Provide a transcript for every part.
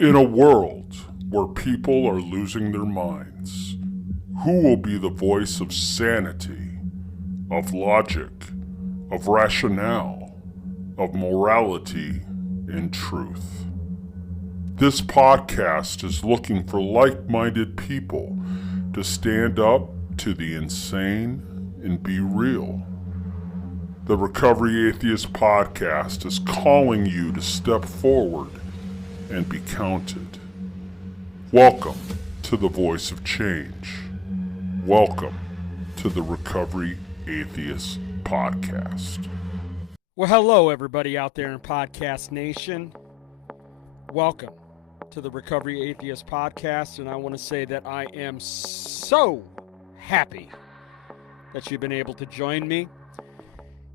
In a world where people are losing their minds, who will be the voice of sanity, of logic, of rationale, of morality and truth? This podcast is looking for like-minded people to stand up to the insane and be real. The Recovery Atheist podcast is calling you to step forward and be counted. Welcome to the voice of change. Welcome to the Recovery Atheist podcast. Well, hello, everybody out there in Podcast Nation. Welcome to the Recovery Atheist podcast, and I want to say that I am so happy that you've been able to join me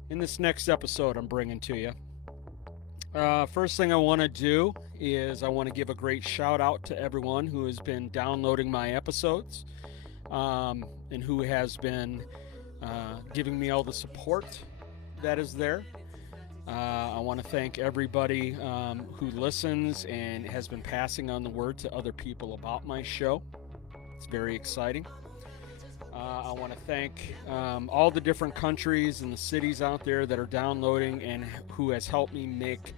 in this next episode I'm bringing to you. First thing I want to do is I want to give a great shout out to everyone who has been downloading my episodes and who has been giving me all the support that is there. I want to thank everybody who listens and has been passing on the word to other people about my show. It's very exciting. I want to thank all the different countries and the cities out there that are downloading and who has helped me make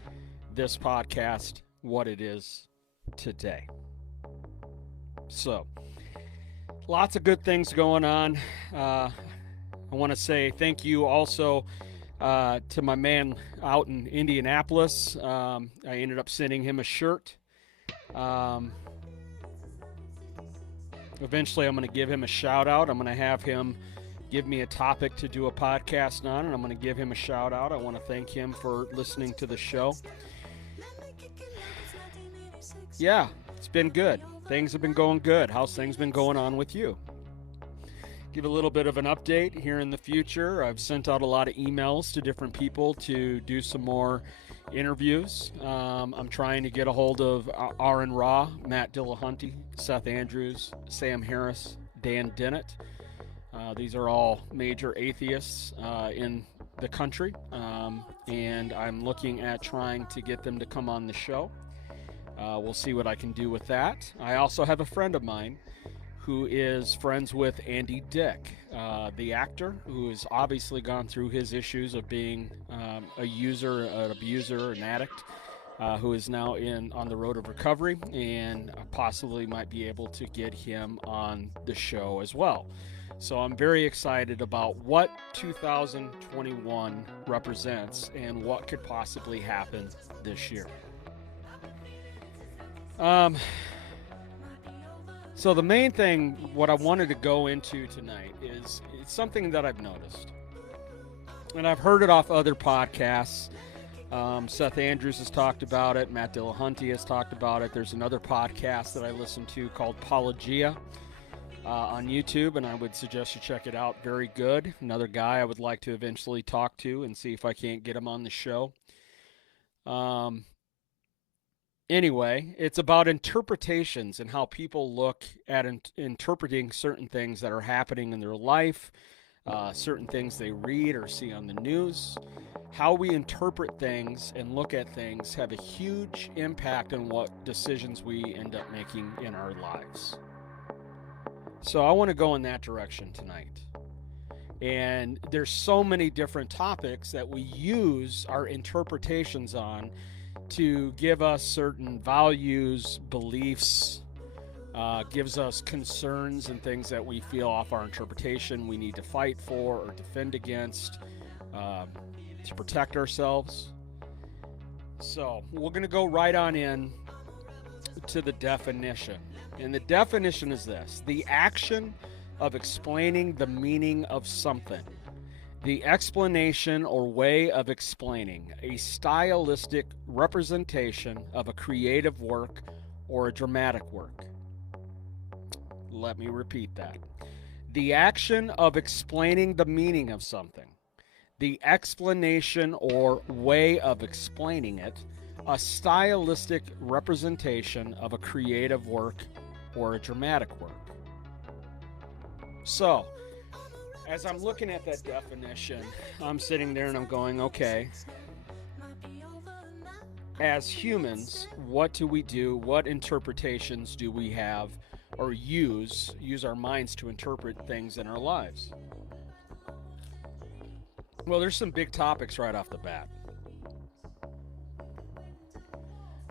this podcast what it is today. So, lots of good things going on. I want to say thank you also to my man out in Indianapolis. I ended up sending him a shirt. Eventually, I'm going to give him a shout out. I'm going to have him give me a topic to do a podcast on, and I'm going to give him a shout out. I want to thank him for listening to the show. Yeah, it's been good. Things have been going good. How's things been going on with you? Give a little bit of an update here in the future. I've sent out a lot of emails to different people to do some more interviews. I'm trying to get a hold of Aaron Raw, Matt Dillahunty, Seth Andrews, Sam Harris, Dan Dennett. These are all major atheists in the country, and I'm looking at trying to get them to come on the show. We'll see what I can do with that. I also have a friend of mine who is friends with Andy Dick, the actor, who has obviously gone through his issues of being a user, an abuser, an addict, who is now on the road of recovery, and possibly might be able to get him on the show as well. So I'm very excited about what 2021 represents and what could possibly happen this year. So the main thing, what I wanted to go into tonight is it's something that I've noticed. And I've heard it off other podcasts. Seth Andrews has talked about it. Matt Dillahunty has talked about it. There's another podcast that I listen to called Apologia on YouTube, and I would suggest you check it out. Very good. Another guy I would like to eventually talk to and see if I can't get him on the show. Anyway, it's about interpretations and how people look at interpreting certain things that are happening in their life, certain things they read or see on the news. How we interpret things and look at things have a huge impact on what decisions we end up making in our lives. So I want to go in that direction tonight. And there's so many different topics that we use our interpretations on to give us certain values, beliefs, gives us concerns and things that we feel off our interpretation we need to fight for or defend against to protect ourselves. So we're going to go right on in to the definition. And the definition is this: the action of explaining the meaning of something. The explanation or way of explaining, a stylistic representation of a creative work or a dramatic work. Let me repeat that. The action of explaining the meaning of something. The explanation or way of explaining it, a stylistic representation of a creative work or a dramatic work. So, as I'm looking at that definition, I'm sitting there and I'm going, okay, as humans, what do we do? What interpretations do we have or use our minds to interpret things in our lives? Well, there's some big topics right off the bat.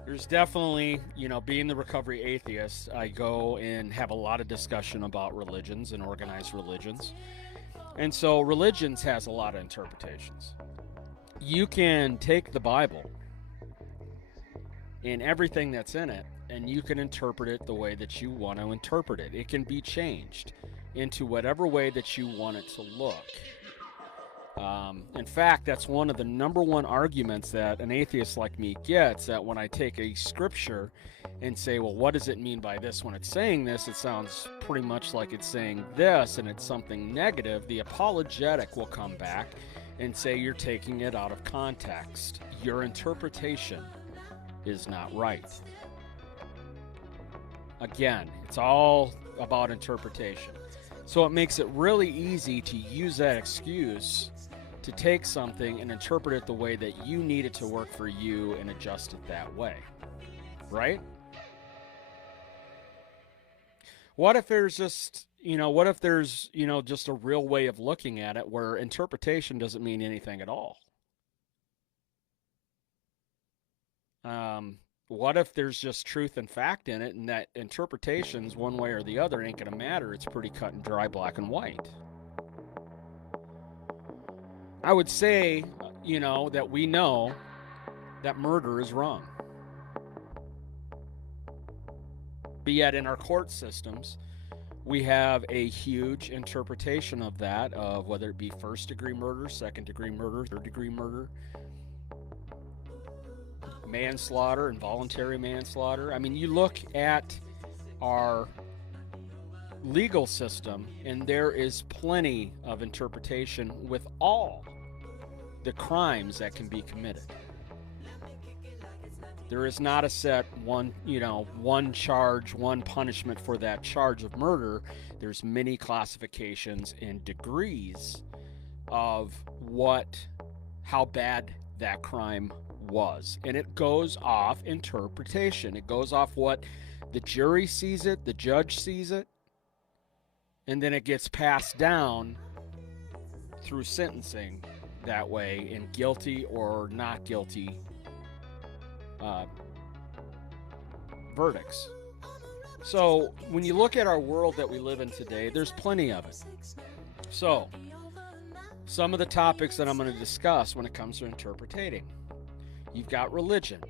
There's definitely, being the recovery atheist, I go and have a lot of discussion about religions and organized religions. And so religions has a lot of interpretations. You can take the Bible and everything that's in it, and you can interpret it the way that you want to interpret it. It can be changed into whatever way that you want it to look. In fact, that's one of the number one arguments that an atheist like me gets, that when I take a scripture and say, well, what does it mean by this? When it's saying this, it sounds pretty much like it's saying this, and it's something negative. The apologetic will come back and say you're taking it out of context. Your interpretation is not right. Again, it's all about interpretation. So it makes it really easy to use that excuse to take something and interpret it the way that you need it to work for you and adjust it that way. Right? What if there's just, just a real way of looking at it where interpretation doesn't mean anything at all? What if there's just truth and fact in it, and that interpretations one way or the other ain't going to matter? It's pretty cut and dry, black and white. I would say, that we know that murder is wrong. But yet in our court systems, we have a huge interpretation of that, of whether it be first-degree murder, second-degree murder, third-degree murder, manslaughter, involuntary manslaughter. I mean, you look at our legal system, and there is plenty of interpretation with all the crimes that can be committed. There is not a set one charge, one punishment for that charge of murder. There's many classifications and degrees of how bad that crime was. And it goes off interpretation. It goes off what the jury sees it, the judge sees it, and then it gets passed down through sentencing that way in guilty or not guilty verdicts. So when you look at our world that we live in today, there's plenty of it. So some of the topics that I'm going to discuss when it comes to interpreting. You've got religion.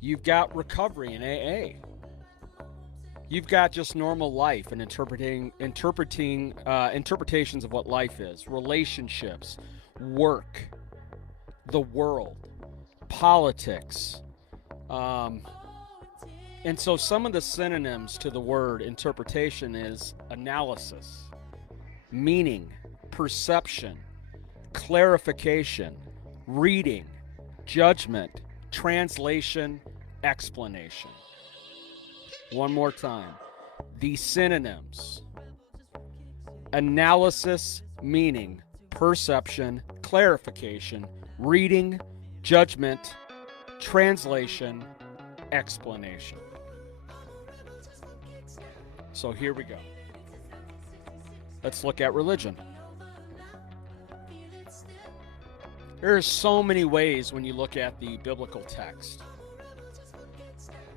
You've got recovery in AA. You've got just normal life and interpretations of what life is, relationships, work, the world, politics. And so some of the synonyms to the word interpretation is analysis, meaning, perception, clarification, reading, judgment, translation, explanation. One more time. The synonyms: analysis, meaning, perception, clarification, reading, judgment, translation, explanation. So here we go. Let's look at religion. There are so many ways when you look at the biblical text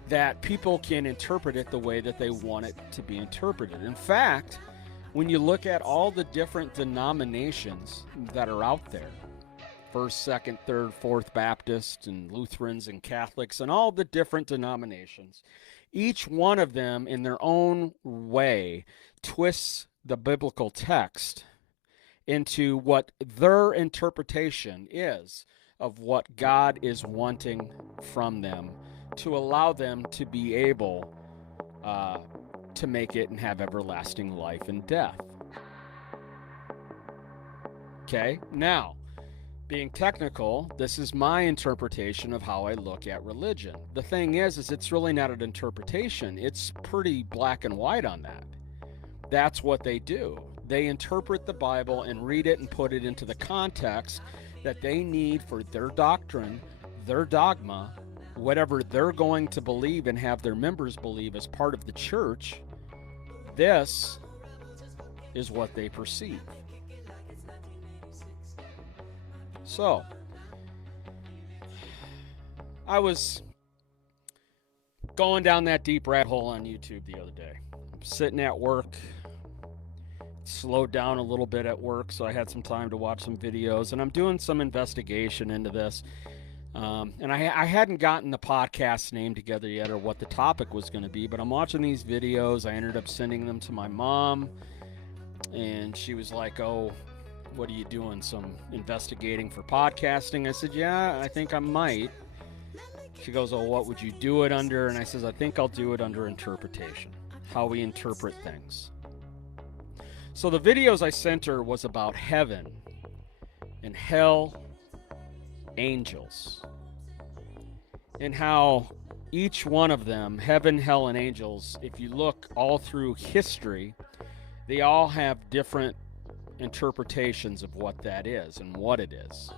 that people can interpret it the way that they want it to be interpreted. In fact, when you look at all the different denominations that are out there, First, Second, Third, Fourth Baptist, and Lutherans and Catholics, and all the different denominations, each one of them in their own way twists the biblical text into what their interpretation is of what God is wanting from them, to allow them to be able to make it and have everlasting life and death. Okay, now, being technical, this is my interpretation of how I look at religion. The thing is it's really not an interpretation. It's pretty black and white on that. That's what they do. They interpret the Bible and read it and put it into the context that they need for their doctrine, their dogma, whatever they're going to believe and have their members believe as part of the church, this is what they perceive. So, I was going down that deep rat hole on YouTube the other day. I'm sitting at work, slowed down a little bit at work, so I had some time to watch some videos, and I'm doing some investigation into this. And I hadn't gotten the podcast name together yet or what the topic was going to be, but I'm watching these videos. I ended up sending them to my mom, and she was like, "Oh, what are you doing? Some investigating for podcasting?" I said, "Yeah, I think I might." She goes, "Oh, what would you do it under?" And I says, "I think I'll do it under interpretation, how we interpret things." So the videos I sent her was about heaven and hell, angels, and how each one of them, heaven, hell, and angels, if you look all through history, they all have different interpretations of what that is and what it is.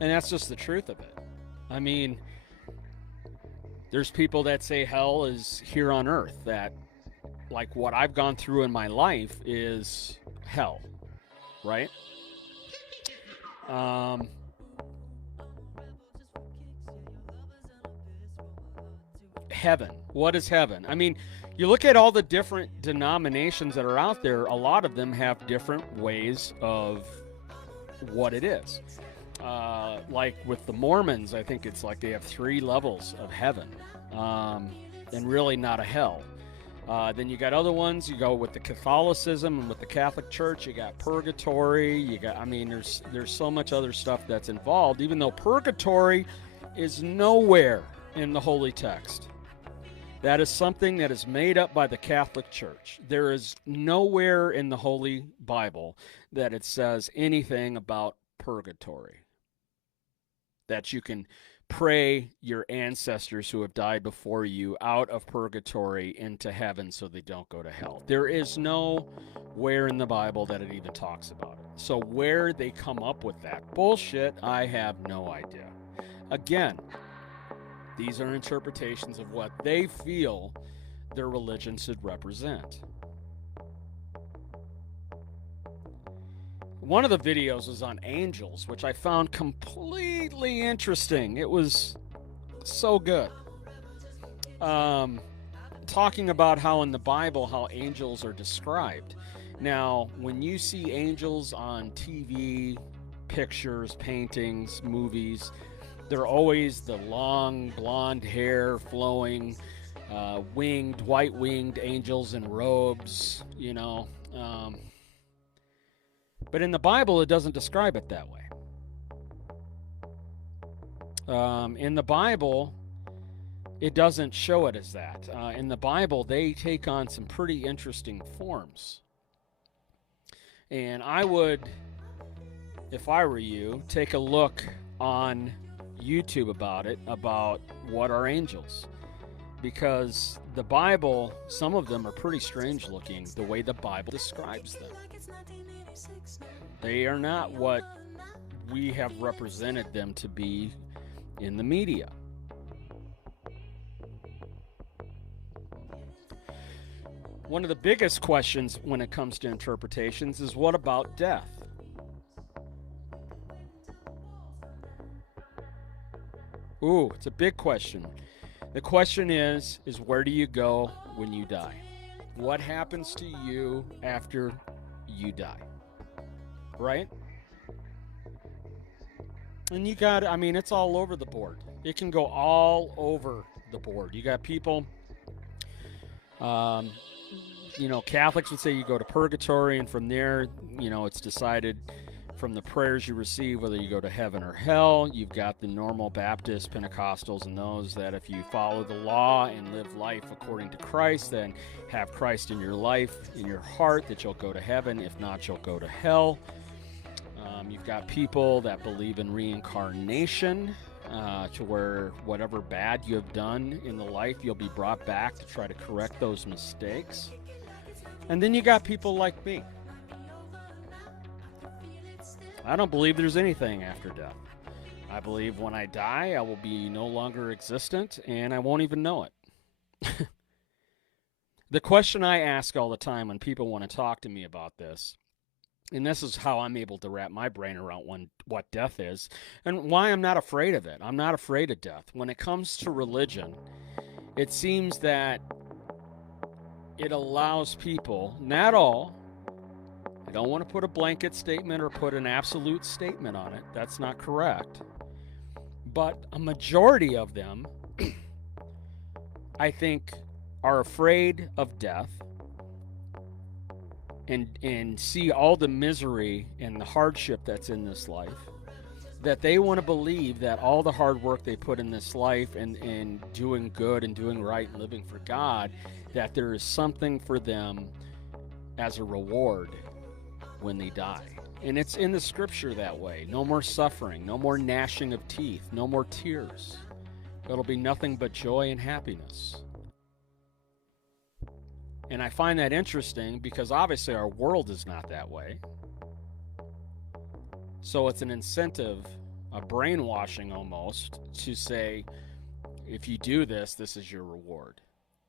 And that's just the truth of it. I mean, there's people that say hell is here on earth, that like what I've gone through in my life is hell, right? Heaven. What is heaven? I mean, you look at all the different denominations that are out there, a lot of them have different ways of what it is. Like with the Mormons, I think it's like they have 3 levels of heaven, and really not a hell. Then you got other ones. You go with the Catholicism and with the Catholic Church, you got purgatory. You got, I mean, there's so much other stuff that's involved, even though purgatory is nowhere in the Holy Text. That is something that is made up by the Catholic Church. There is nowhere in the Holy Bible that it says anything about purgatory, that you can pray your ancestors who have died before you out of purgatory into heaven so they don't go to hell. There is nowhere in the Bible that it even talks about it. So where they come up with that bullshit, I have no idea. Again, these are interpretations of what they feel their religion should represent. One of the videos was on angels, which I found completely interesting. It was so good. Talking about how in the Bible, how angels are described. Now, when you see angels on TV, pictures, paintings, movies, they're always the long blonde hair flowing, winged, white-winged angels in robes, you know. But in the Bible, it doesn't describe it that way. In the Bible, it doesn't show it as that. In the Bible, they take on some pretty interesting forms. And I would, if I were you, take a look on YouTube about it, about what are angels. Because the Bible, some of them are pretty strange looking, the way the Bible describes them. They are not what we have represented them to be in the media. One of the biggest questions when it comes to interpretations is, what about death? Ooh, it's a big question. The question is where do you go when you die? What happens to you after you die? Right? And you got, I mean, it's all over the board. It can go all over the board. You got people, you know, Catholics would say you go to purgatory, and from there, you know, it's decided from the prayers you receive whether you go to heaven or hell. You've got the normal Baptist, Pentecostals, and those that if you follow the law and live life according to Christ, then have Christ in your life, in your heart, that you'll go to heaven. If not, you'll go to hell. You've got people that believe in reincarnation, to where whatever bad you have done in the life, you'll be brought back to try to correct those mistakes. And then you got people like me. I don't believe there's anything after death. I believe when I die, I will be no longer existent, and I won't even know it. The question I ask all the time when people want to talk to me about this, and this is how I'm able to wrap my brain around what death is, and why I'm not afraid of it. I'm not afraid of death. When it comes to religion, it seems that it allows people, not all, I don't want to put a blanket statement or put an absolute statement on it. That's not correct. But a majority of them, I think, are afraid of death and see all the misery and the hardship that's in this life, that they want to believe that all the hard work they put in this life and doing good and doing right and living for God, that there is something for them as a reward when they die. And it's in the scripture that way. No more suffering, no more gnashing of teeth, no more tears. It'll be nothing but joy and happiness. And I find that interesting because obviously our world is not that way. So it's an incentive, a brainwashing almost, to say, if you do this, this is your reward.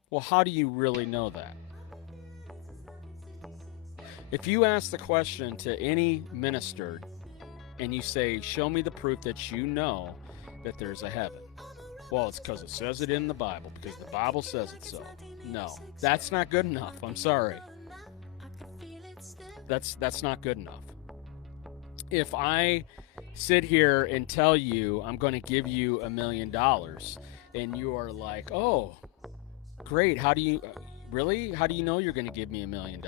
Well, how do you really know that? If you ask the question to any minister and you say, show me the proof that you know that there's a heaven. Well, it's because it says it in the Bible, because the Bible says it so. No, that's not good enough. I'm sorry. That's not good enough. If I sit here and tell you I'm going to give you $1 million and you are like, oh, great. How do you know you're going to give me $1 million?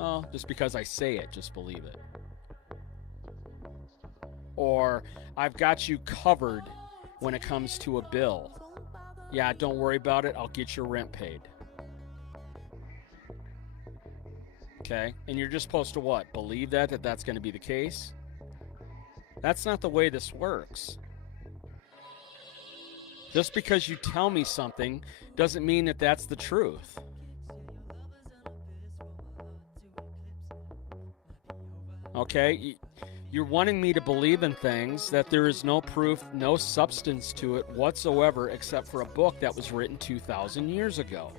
Oh, just because I say it, just believe it. Or I've got you covered when it comes to a bill. Yeah, don't worry about it. I'll get your rent paid. Okay? And you're just supposed to what? Believe that that's going to be the case? That's not the way this works. Just because you tell me something doesn't mean that that's the truth. Okay? You're wanting me to believe in things that there is no proof, no substance to it whatsoever, except for a book that was written 2,000 years ago.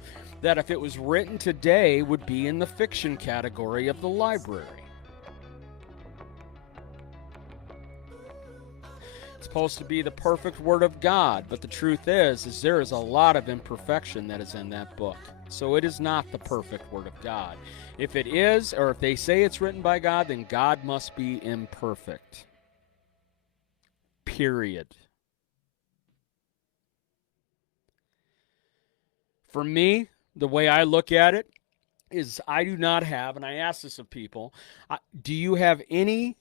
That if it was written today would be in the fiction category of the library. It's supposed to be the perfect word of God, but the truth is there is a lot of imperfection that is in that book. So it is not the perfect word of God. If it is, or if they say it's written by God, then God must be imperfect. Period. For me, the way I look at it is I do not have, and I ask this of people, do you have any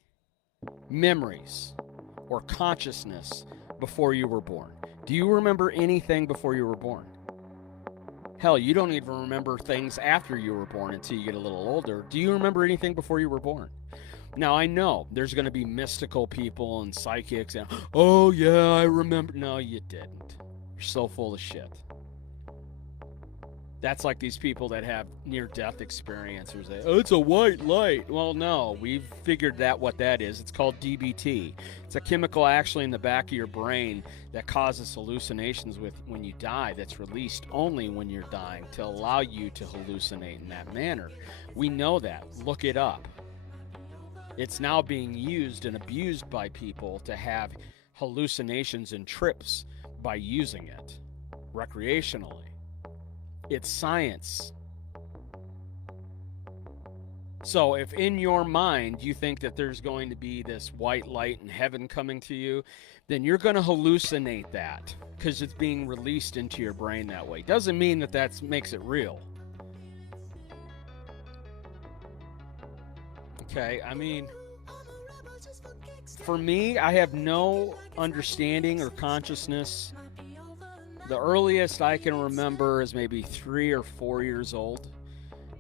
memories or consciousness before you were born? Do you remember anything before you were born? Hell, you don't even remember things after you were born until you get a little older. Do you remember anything before you were born? Now, I know there's going to be mystical people and psychics and, oh, yeah, I remember. No, you didn't. You're so full of shit. That's like these people that have near-death experiences. They, oh, it's a white light. Well, no, we've figured out what that is. It's called DBT. It's a chemical actually in the back of your brain that causes hallucinations when you die, that's released only when you're dying to allow you to hallucinate in that manner. We know that. Look it up. It's now being used and abused by people to have hallucinations and trips by using it recreationally. It's science. So if in your mind you think that there's going to be this white light in heaven coming to you, then you're going to hallucinate that because it's being released into your brain that way. Doesn't mean that makes it real. Okay, I mean, for me, I have no understanding or consciousness. The earliest I can remember is maybe 3 or 4 years old.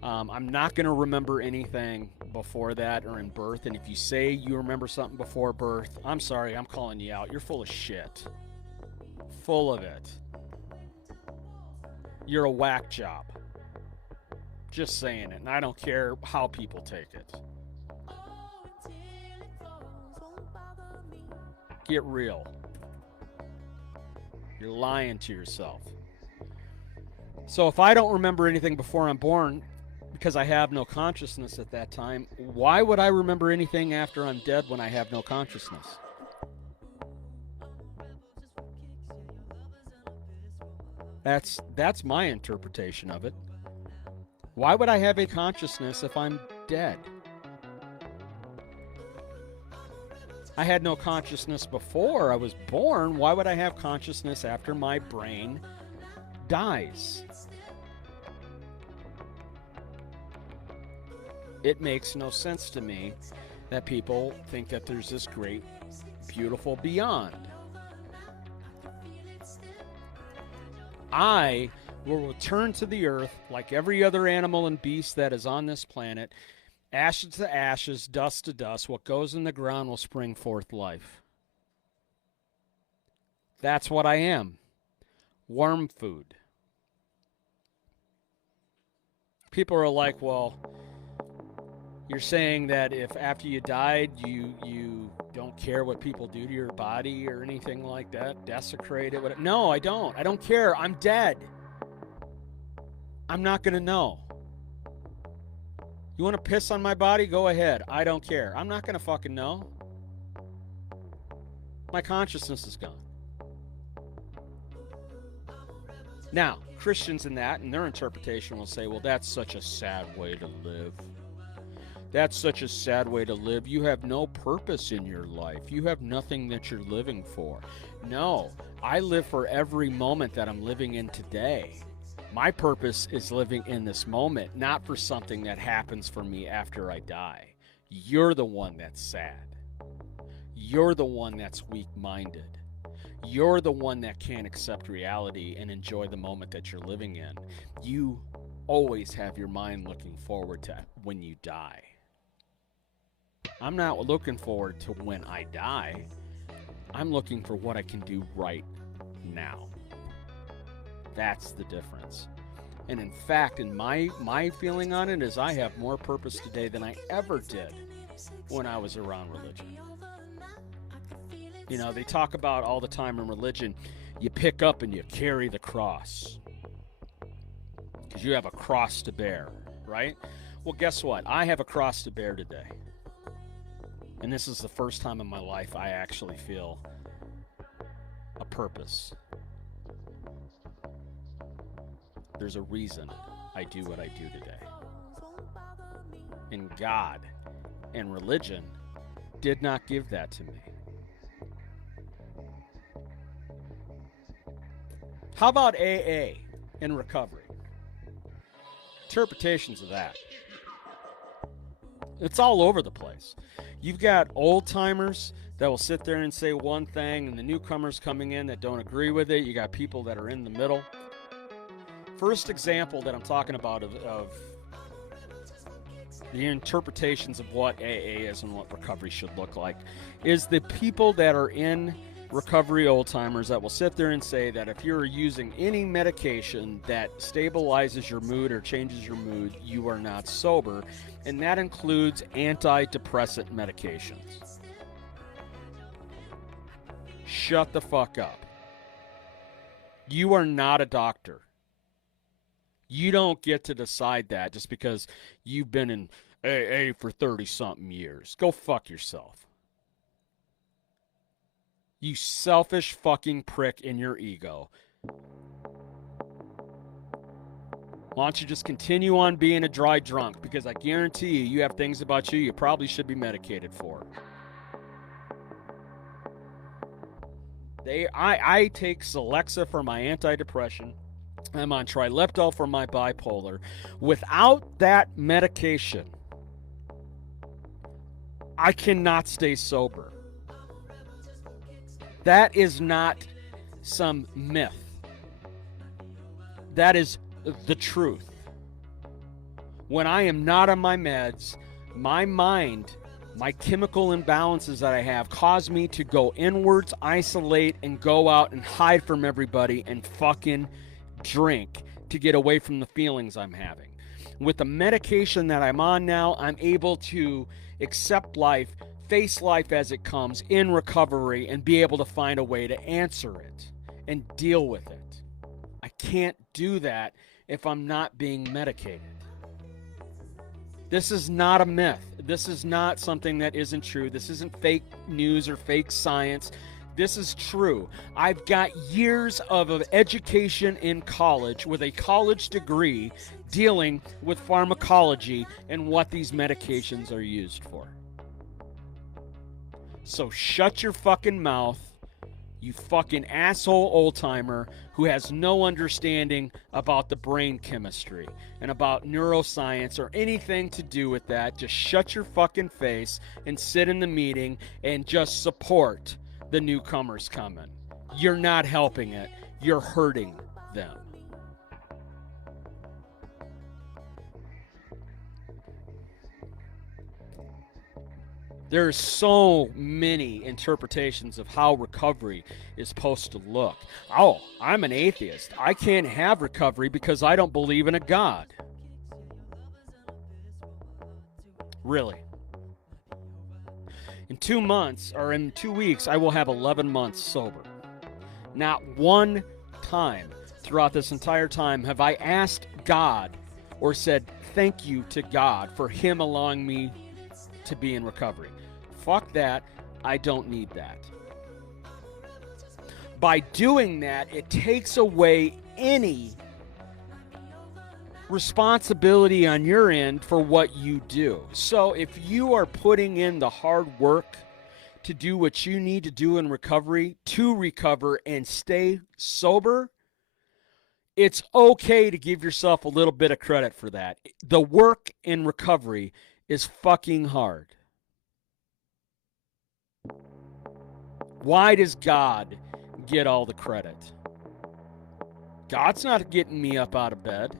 I'm not going to remember anything before that or in birth. And if you say you remember something before birth, I'm sorry, I'm calling you out. You're full of shit. Full of it. You're a whack job. Just saying it. And I don't care how people take it. Get real. You're lying to yourself. So if I don't remember anything before I'm born because I have no consciousness at that time, why would I remember anything after I'm dead when I have no consciousness? That's my interpretation of it. Why would I have a consciousness if I'm dead? I had no consciousness before I was born. Why would I have consciousness after my brain dies? It makes no sense to me that people think that there's this great, beautiful beyond. I will return to the earth like every other animal and beast that is on this planet. Ashes to ashes, dust to dust. What goes in the ground will spring forth life. That's what I am. Worm food. People are like, well, you're saying that if after you died, you don't care what people do to your body or anything like that? Desecrate it? No, I don't. I don't care. I'm dead. I'm not going to know. You want to piss on my body? Go ahead. I don't care. I'm not going to fucking know. My consciousness is gone. Now, Christians in that, in their interpretation, will say, well, that's such a sad way to live. That's such a sad way to live. You have no purpose in your life. You have nothing that you're living for. No, I live for every moment that I'm living in today. My purpose is living in this moment, not for something that happens for me after I die. You're the one that's sad. You're the one that's weak-minded. You're the one that can't accept reality and enjoy the moment that you're living in. You always have your mind looking forward to when you die. I'm not looking forward to when I die. I'm looking for what I can do right now. That's the difference. And in fact, in my feeling on it is I have more purpose today than I ever did when I was around religion. You know, they talk about all the time in religion, you pick up and you carry the cross. Because you have a cross to bear, right? Well, guess what? I have a cross to bear today. And this is the first time in my life I actually feel a purpose. There's a reason I do what I do today. And God and religion did not give that to me. How about AA and recovery? Interpretations of that. It's all over the place. You've got old timers that will sit there and say one thing, and the newcomers coming in that don't agree with it. You got people that are in the middle. First example that I'm talking about of the interpretations of what AA is and what recovery should look like is the people that are in recovery, old timers, that will sit there and say that if you're using any medication that stabilizes your mood or changes your mood, you are not sober, and that includes antidepressant medications. Shut the fuck up. You are not a doctor. You don't get to decide that just because you've been in AA for 30-something years. Go fuck yourself. You selfish fucking prick in your ego. Why don't you just continue on being a dry drunk? Because I guarantee you have things about you probably should be medicated for. I take Celexa for my antidepressant. I'm on Trileptal for my bipolar. Without that medication, I cannot stay sober. That is not some myth. That is the truth. When I am not on my meds, my mind, my chemical imbalances that I have cause me to go inwards, isolate, and go out and hide from everybody and fucking drink to get away from the feelings I'm having. With the medication that I'm on now, I'm able to accept life face life as it comes in recovery and be able to find a way to answer it and deal with it. I can't do that if I'm not being medicated. This is not a myth. This is not something that isn't true. This isn't fake news or fake science. This is true. I've got years of education in college with a college degree dealing with pharmacology and what these medications are used for. So shut your fucking mouth, you fucking asshole old-timer who has no understanding about the brain chemistry and about neuroscience or anything to do with that. Just shut your fucking face and sit in the meeting and just support the newcomers coming. You're not helping it. You're hurting them. There's so many interpretations of how recovery is supposed to look. Oh, I'm an atheist. I can't have recovery because I don't believe in a God. Really? In 2 months, or in 2 weeks, I will have 11 months sober. Not one time throughout this entire time have I asked God or said thank you to God for Him allowing me to be in recovery. Fuck that. I don't need that. By doing that, it takes away any responsibility on your end for what you do. So if you are putting in the hard work to do what you need to do in recovery to recover and stay sober, it's okay to give yourself a little bit of credit for that. The work in recovery is fucking hard. Why does God get all the credit? God's not getting me up out of bed.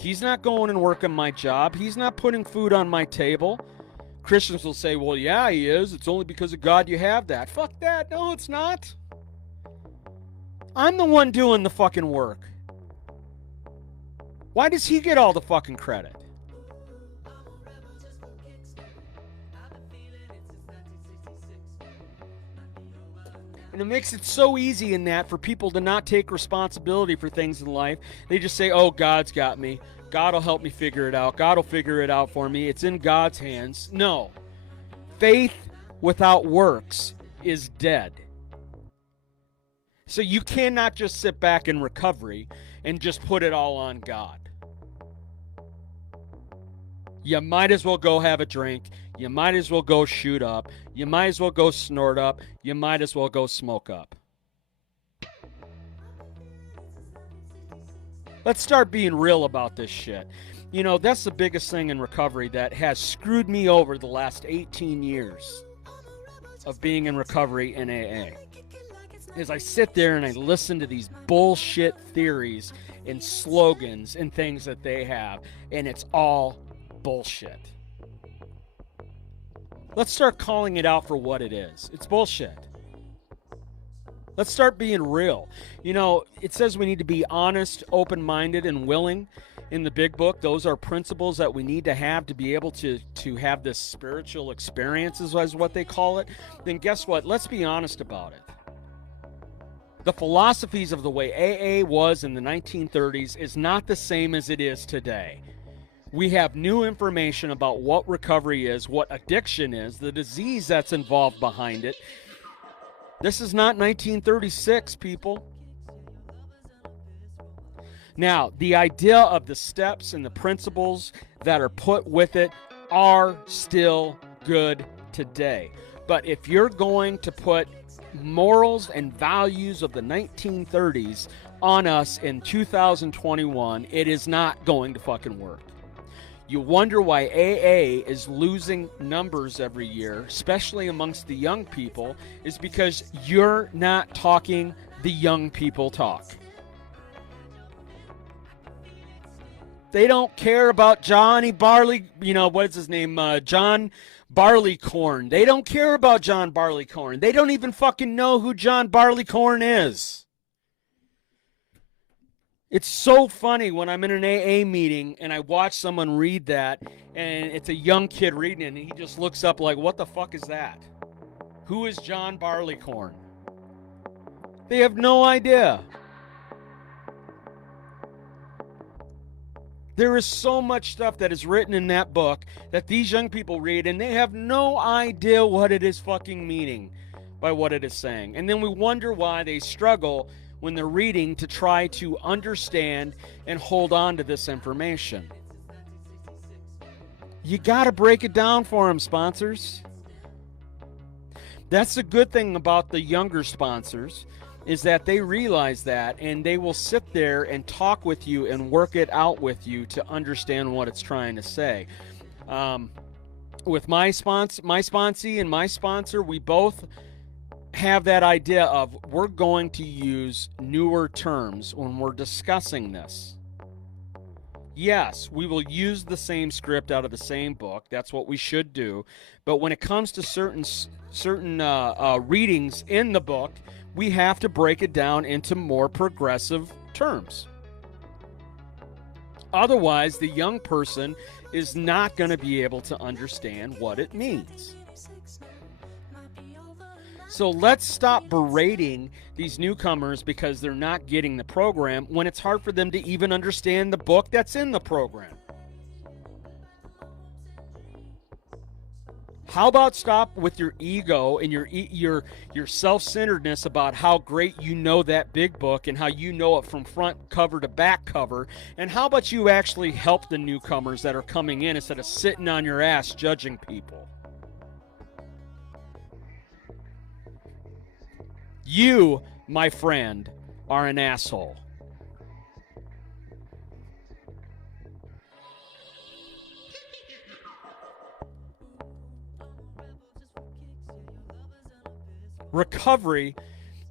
He's not going and working my job. He's not putting food on my table. Christians will say, well, yeah, He is. It's only because of God you have that. Fuck that. No, it's not. I'm the one doing the fucking work. Why does He get all the fucking credit? And it makes it so easy in that for people to not take responsibility for things in life. They just say, oh, God's got me. God will help me figure it out. God will figure it out for me. It's in God's hands. No. Faith without works is dead. So you cannot just sit back in recovery and just put it all on God. You might as well go have a drink. You might as well go shoot up. You might as well go snort up. You might as well go smoke up. Let's start being real about this shit. You know, that's the biggest thing in recovery that has screwed me over the last 18 years of being in recovery in AA. Is I sit there and I listen to these bullshit theories and slogans and things that they have, and it's all bullshit. Let's start calling it out for what it is. It's bullshit. Let's start being real. You know, it says we need to be honest, open-minded, and willing in the big book. Those are principles that we need to have to be able to have this spiritual experience, is what they call it. Then guess what? Let's be honest about it. The philosophies of the way AA was in the 1930s is not the same as it is today. We have new information about what recovery is, what addiction is, the disease that's involved behind it. This is not 1936, people. Now, the idea of the steps and the principles that are put with it are still good today. But if you're going to put morals and values of the 1930s on us in 2021, it is not going to fucking work. You wonder why AA is losing numbers every year, especially amongst the young people, is because you're not talking the young people talk. They don't care about Johnny Barley, what's his name? John Barleycorn. They don't care about John Barleycorn. They don't even fucking know who John Barleycorn is. It's so funny when I'm in an AA meeting and I watch someone read that, and it's a young kid reading it, and he just looks up like, what the fuck is that? Who is John Barleycorn? They have no idea. There is so much stuff that is written in that book that these young people read, and they have no idea what it is fucking meaning by what it is saying. And then we wonder why they struggle when they're reading to try to understand and hold on to this information. You got to break it down for them, sponsors. That's the good thing about the younger sponsors, is that they realize that, and they will sit there and talk with you and work it out with you to understand what it's trying to say. With my sponsee and my sponsor, we both have that idea of we're going to use newer terms when we're discussing this. Yes, we will use the same script out of the same book. That's what we should do. But when it comes to certain readings in the book, we have to break it down into more progressive terms. Otherwise, the young person is not going to be able to understand what it means. So let's stop berating these newcomers because they're not getting the program when it's hard for them to even understand the book that's in the program. How about stop with your ego and your self-centeredness about how great you know that big book and how you know it from front cover to back cover, and how about you actually help the newcomers that are coming in instead of sitting on your ass judging people? You, my friend, are an asshole. Recovery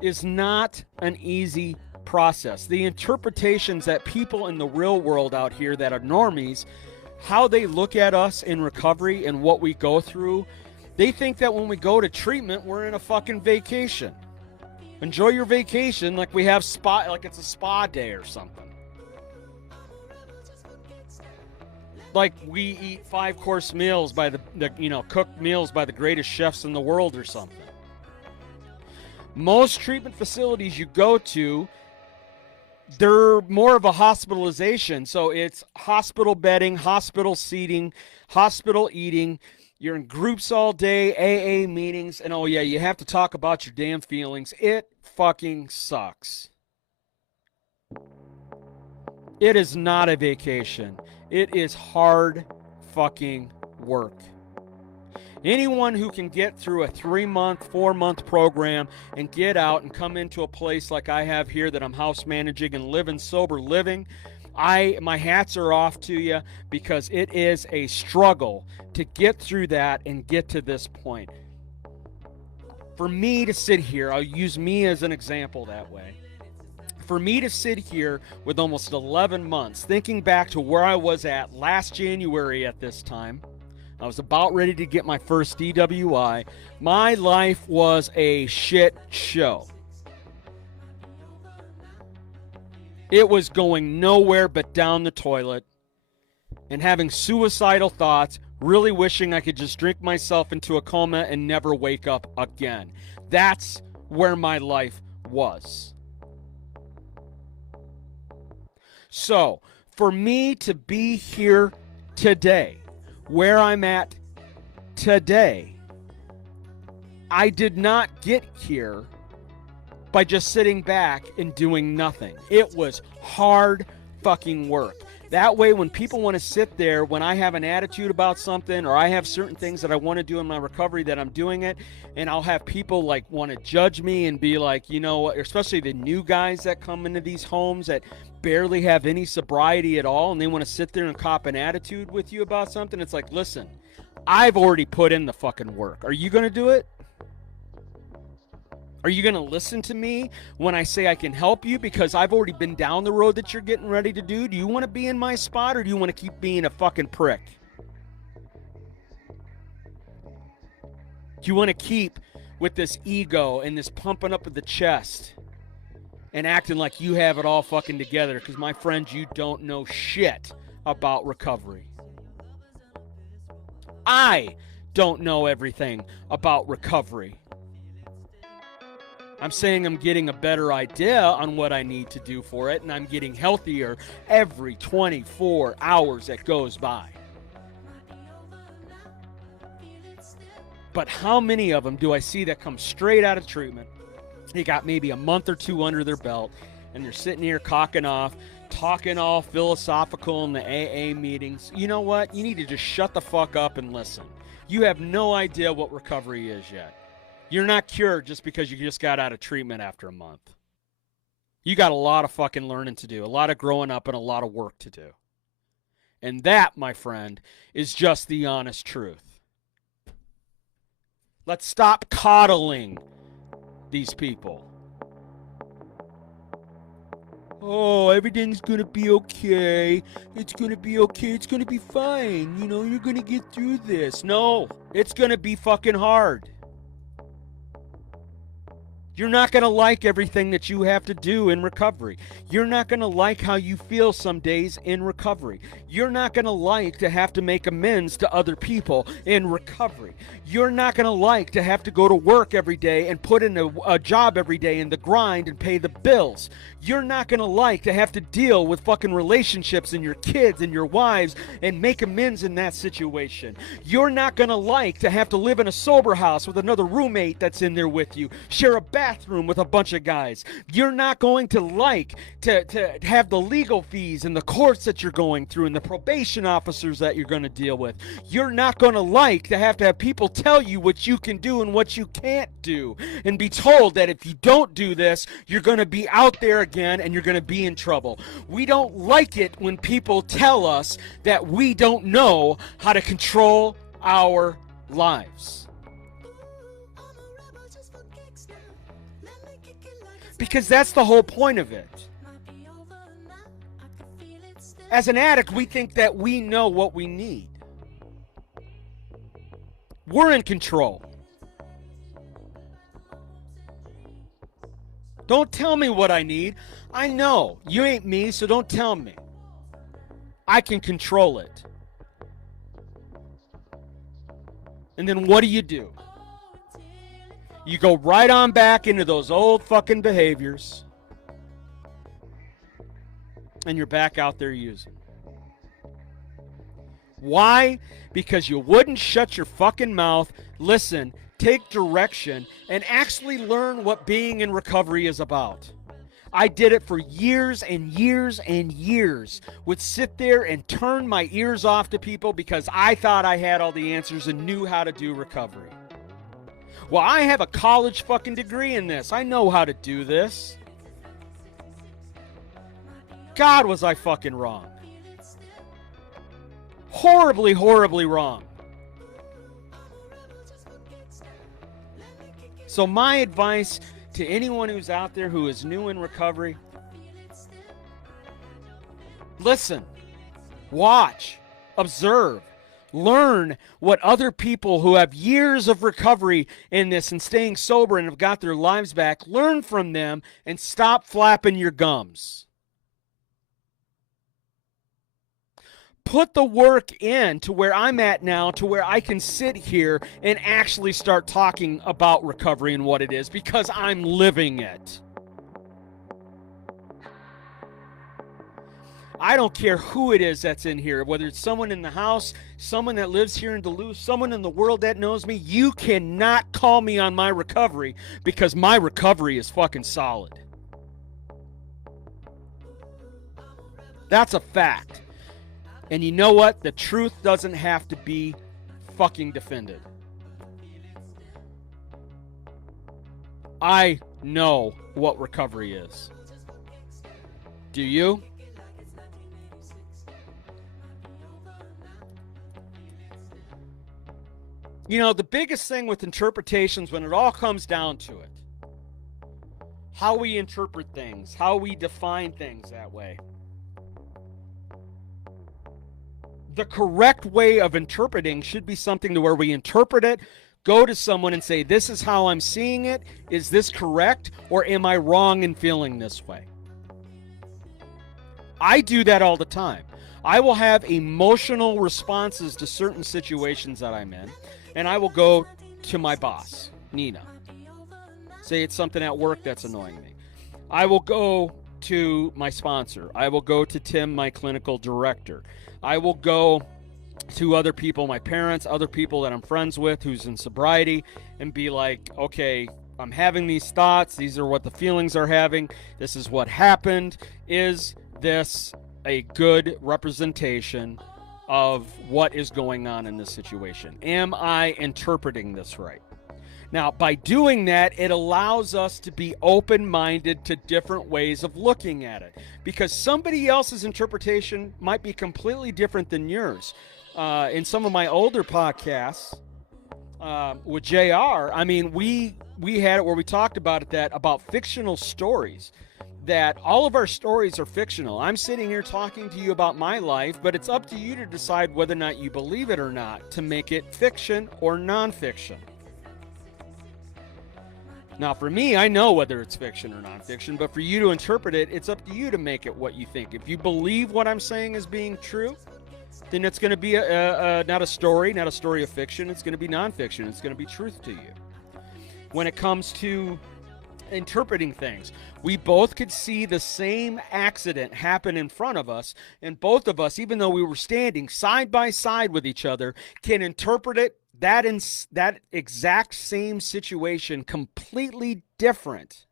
is not an easy process. The interpretations that people in the real world out here that are normies, how they look at us in recovery and what we go through, they think that when we go to treatment, we're in a fucking vacation. Enjoy your vacation like we have like it's a spa day or something. Like we eat 5-course meals by the cooked meals by the greatest chefs in the world or something. Most treatment facilities you go to, they're more of a hospitalization. So it's hospital bedding, hospital seating, hospital eating. You're in groups all day, AA meetings, and oh yeah, you have to talk about your damn feelings. It fucking sucks. It is not a vacation. It is hard fucking work. Anyone who can get through a 3-month, 4-month program and get out and come into a place like I have here that I'm house managing and living sober living, my hats are off to you, because it is a struggle to get through that and get to this point. For me to sit here, I'll use me as an example that way. For me to sit here with almost 11 months, thinking back to where I was at last January at this time, I was about ready to get my first DWI. My life was a shit show. It was going nowhere but down the toilet, and having suicidal thoughts, really wishing I could just drink myself into a coma and never wake up again. That's where my life was. So, for me to be here today, where I'm at today, I did not get here by just sitting back and doing nothing. It was hard fucking work. That way, when people want to sit there, when I have an attitude about something, or I have certain things that I want to do in my recovery, that I'm doing it, and I'll have people like want to judge me and be like, you know, especially the new guys that come into these homes that barely have any sobriety at all, and they want to sit there and cop an attitude with you about something. It's like, listen, I've already put in the fucking work. Are you going to do it? Are you going to listen to me when I say I can help you because I've already been down the road that you're getting ready to do? Do you want to be in my spot, or do you want to keep being a fucking prick? Do you want to keep with this ego and this pumping up of the chest and acting like you have it all fucking together, because my friend, you don't know shit about recovery. I don't know everything about recovery. I'm saying I'm getting a better idea on what I need to do for it, and I'm getting healthier every 24 hours that goes by. But how many of them do I see that come straight out of treatment? They got maybe a month or two under their belt, and they're sitting here cocking off, talking all philosophical in the AA meetings. You know what? You need to just shut the fuck up and listen. You have no idea what recovery is yet. You're not cured just because you just got out of treatment after a month. You got a lot of fucking learning to do, a lot of growing up, and a lot of work to do. And that, my friend, is just the honest truth. Let's stop coddling these people. Oh, everything's going to be okay. It's going to be okay. It's going to be fine. You know, you're going to get through this. No, it's going to be fucking hard. You're not going to like everything that you have to do in recovery. You're not going to like how you feel some days in recovery. You're not going to like to have to make amends to other people in recovery. You're not going to like to have to go to work every day and put in a job every day in the grind and pay the bills. You're not going to like to have to deal with fucking relationships and your kids and your wives and make amends in that situation. You're not going to like to have to live in a sober house with another roommate that's in there with you, share a bathroom with a bunch of guys. You're not going to like to have the legal fees and the courts that you're going through and the probation officers that you're going to deal with. You're not going to like to have people tell you what you can do and what you can't do, and be told that if you don't do this, you're going to be out there again and you're going to be in trouble. We don't like it when people tell us that we don't know how to control our lives. Because that's the whole point of it. As an addict, we think that we know what we need. We're in control. Don't tell me what I need. I know. You ain't me, so don't tell me. I can control it. And then what do? You go right on back into those old fucking behaviors. And you're back out there using. Why? Because you wouldn't shut your fucking mouth, listen, take direction, and actually learn what being in recovery is about. I did it for years and years and years. Would sit there and turn my ears off to people because I thought I had all the answers and knew how to do recovery. Well, I have a college fucking degree in this. I know how to do this. God, was I fucking wrong. Horribly, horribly wrong. So my advice to anyone who's out there who is new in recovery, listen, watch, observe, learn what other people who have years of recovery in this and staying sober and have got their lives back, learn from them and stop flapping your gums. Put the work in to where I'm at now, to where I can sit here and actually start talking about recovery and what it is, because I'm living it. I don't care who it is that's in here, whether it's someone in the house, someone that lives here in Duluth, someone in the world that knows me. You cannot call me on my recovery, because my recovery is fucking solid. That's a fact. And you know what? The truth doesn't have to be fucking defended. I know what recovery is. Do you? You know, the biggest thing with interpretations, when it all comes down to it, how we interpret things, how we define things that way. The correct way of interpreting should be something to where we interpret it, go to someone and say, this is how I'm seeing it. Is this correct? Or am I wrong in feeling this way? I do that all the time. I will have emotional responses to certain situations that I'm in, and I will go to my boss, Nina. Say it's something at work that's annoying me. I will go to my sponsor. I will go to Tim, my clinical director. I will go to other people, my parents, other people that I'm friends with who's in sobriety, and be like, okay, I'm having these thoughts. These are what the feelings are having. This is what happened. Is this a good representation of what is going on in this situation? Am I interpreting this right? Now, by doing that, it allows us to be open-minded to different ways of looking at it, because somebody else's interpretation might be completely different than yours. In some of my older podcasts with JR, I mean, we had it where we talked about it, about fictional stories, that all of our stories are fictional. I'm sitting here talking to you about my life, but it's up to you to decide whether or not you believe it or not, to make it fiction or nonfiction. Now, for me, I know whether it's fiction or nonfiction, but for you to interpret it, it's up to you to make it what you think. If you believe what I'm saying is being true, then it's going to be not a story of fiction. It's going to be nonfiction. It's going to be truth to you. When it comes to interpreting things, we both could see the same accident happen in front of us, and both of us, even though we were standing side by side with each other, can interpret it, that exact same situation, completely different,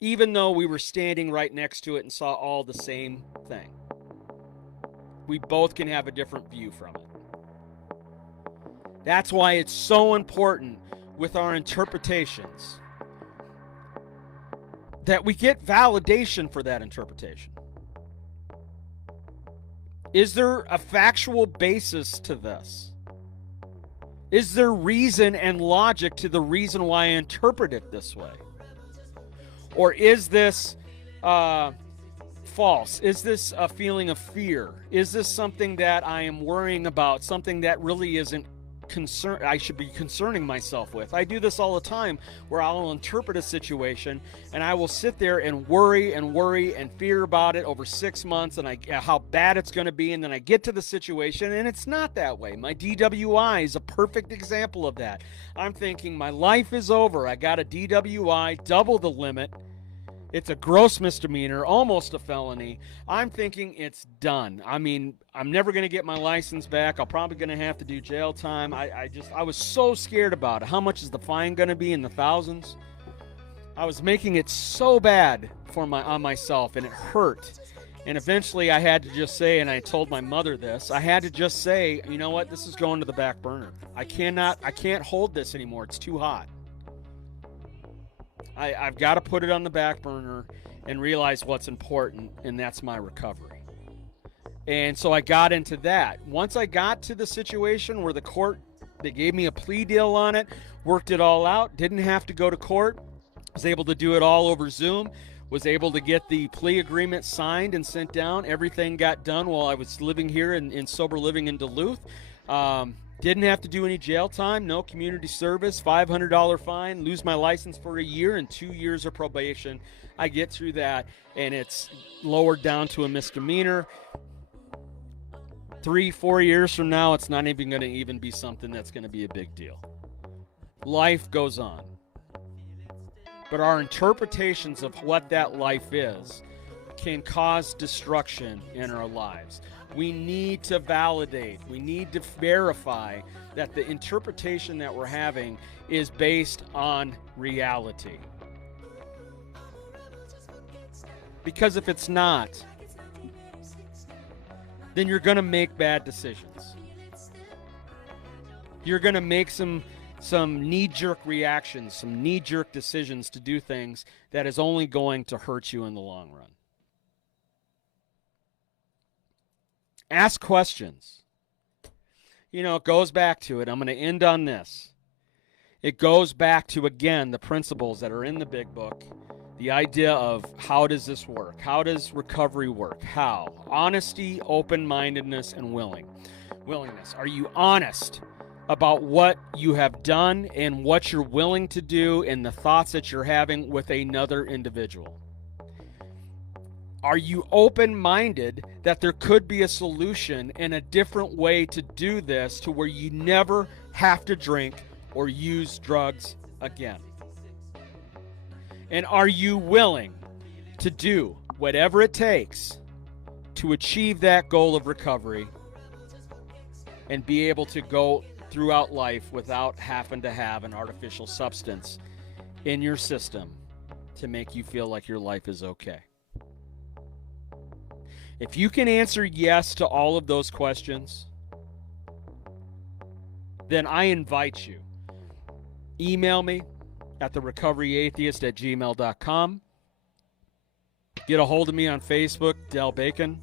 even though we were standing right next to it and saw all the same thing. We both can have a different view from it. That's why it's so important with our interpretations that we get validation for that interpretation. Is there a factual basis to this? Is there reason and logic to the reason why I interpret it this way? Or is this false? Is this a feeling of fear? Is this something that I am worrying about, something that really isn't I should be concerning myself with? I do this all the time, where I will interpret a situation and I will sit there and worry and fear about it over 6 months, and how bad it's going to be, and then I get to the situation and it's not that way. My DWI is a perfect example of that. I'm thinking my life is over. I got a DWI, double the limit. It's a gross misdemeanor, almost a felony. I'm thinking it's done. I mean, I'm never going to get my license back. I'm probably going to have to do jail time. I was so scared about it. How much is the fine going to be? In the thousands? I was making it so bad on myself, and it hurt. And eventually I had to just say, and I told my mother this, I had to just say, you know what? This is going to the back burner. I can't hold this anymore. It's too hot. I've got to put it on the back burner and realize what's important, and that's my recovery. And so I got into that. Once I got to the situation where they gave me a plea deal on it, worked it all out, didn't have to go to court, was able to do it all over Zoom, was able to get the plea agreement signed and sent down. Everything got done while I was living here in sober living in Duluth. Didn't have to do any jail time, no community service, $500 fine, lose my license for a year, and 2 years of probation. I get through that, and it's lowered down to a misdemeanor. 3-4 years from now, it's not even going to even be something that's going to be a big deal. Life goes on. But our interpretations of what that life is can cause destruction in our lives. We need to validate, we need to verify that the interpretation that we're having is based on reality. Because if it's not, then you're going to make bad decisions. You're going to make some knee-jerk reactions, some knee-jerk decisions to do things that is only going to hurt you in the long run. Ask questions. It goes back to it. I'm going to end on this. It goes back to, again, the principles that are in the big book. The idea of how does this work? How does recovery work? How? Honesty, open-mindedness, and willingness. Are you honest about what you have done and what you're willing to do and the thoughts that you're having with another individual? Are you open-minded that there could be a solution and a different way to do this to where you never have to drink or use drugs again? And are you willing to do whatever it takes to achieve that goal of recovery and be able to go throughout life without having to have an artificial substance in your system to make you feel like your life is okay? If you can answer yes to all of those questions, then I invite you. Email me at therecoveryatheist@gmail.com. Get a hold of me on Facebook, Del Bacon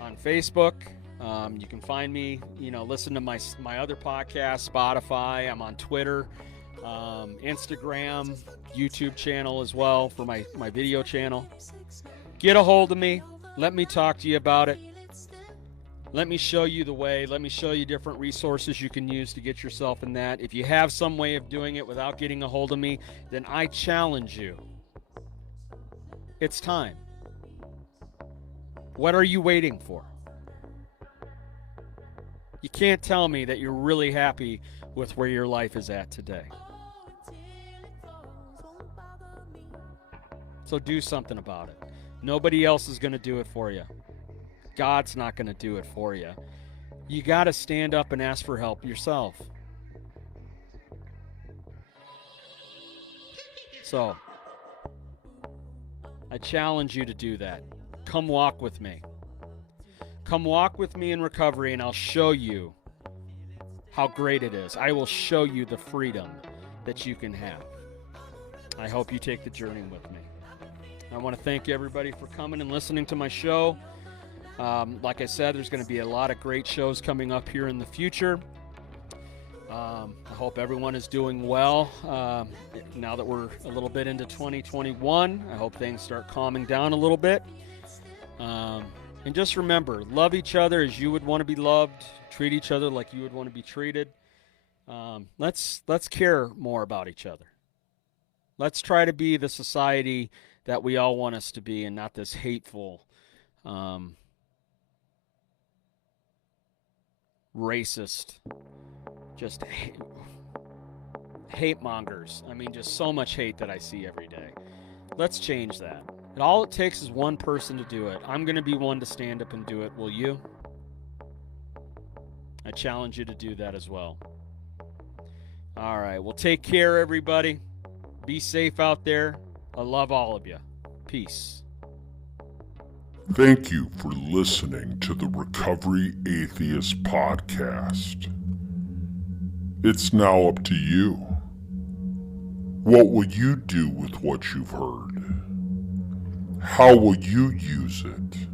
on Facebook. You can find me, listen to my other podcast, Spotify. I'm on Twitter, Instagram, YouTube channel as well for my video channel. Get a hold of me. Let me talk to you about it. Let me show you the way. Let me show you different resources you can use to get yourself in that. If you have some way of doing it without getting a hold of me, then I challenge you. It's time. What are you waiting for? You can't tell me that you're really happy with where your life is at today. So do something about it. Nobody else is going to do it for you. God's not going to do it for you. You got to stand up and ask for help yourself. So, I challenge you to do that. Come walk with me. Come walk with me in recovery, and I'll show you how great it is. I will show you the freedom that you can have. I hope you take the journey with me. I want to thank everybody for coming and listening to my show. Like I said, there's going to be a lot of great shows coming up here in the future. I hope everyone is doing well now that we're a little bit into 2021. I hope things start calming down a little bit. And just remember, love each other as you would want to be loved. Treat each other like you would want to be treated. Let's care more about each other. Let's try to be the society that we all want us to be, and not this hateful, racist, just hate mongers. I mean, just so much hate that I see every day. Let's change that. And all it takes is one person to do it. I'm going to be one to stand up and do it. Will you? I challenge you to do that as well. All right. Well, take care, everybody. Be safe out there. I love all of you. Peace. Thank you for listening to the Recovery Atheist podcast. It's now up to you. What will you do with what you've heard? How will you use it?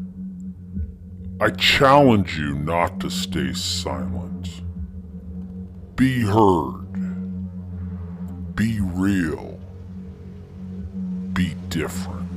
I challenge you not to stay silent. Be heard. Be real. Be different.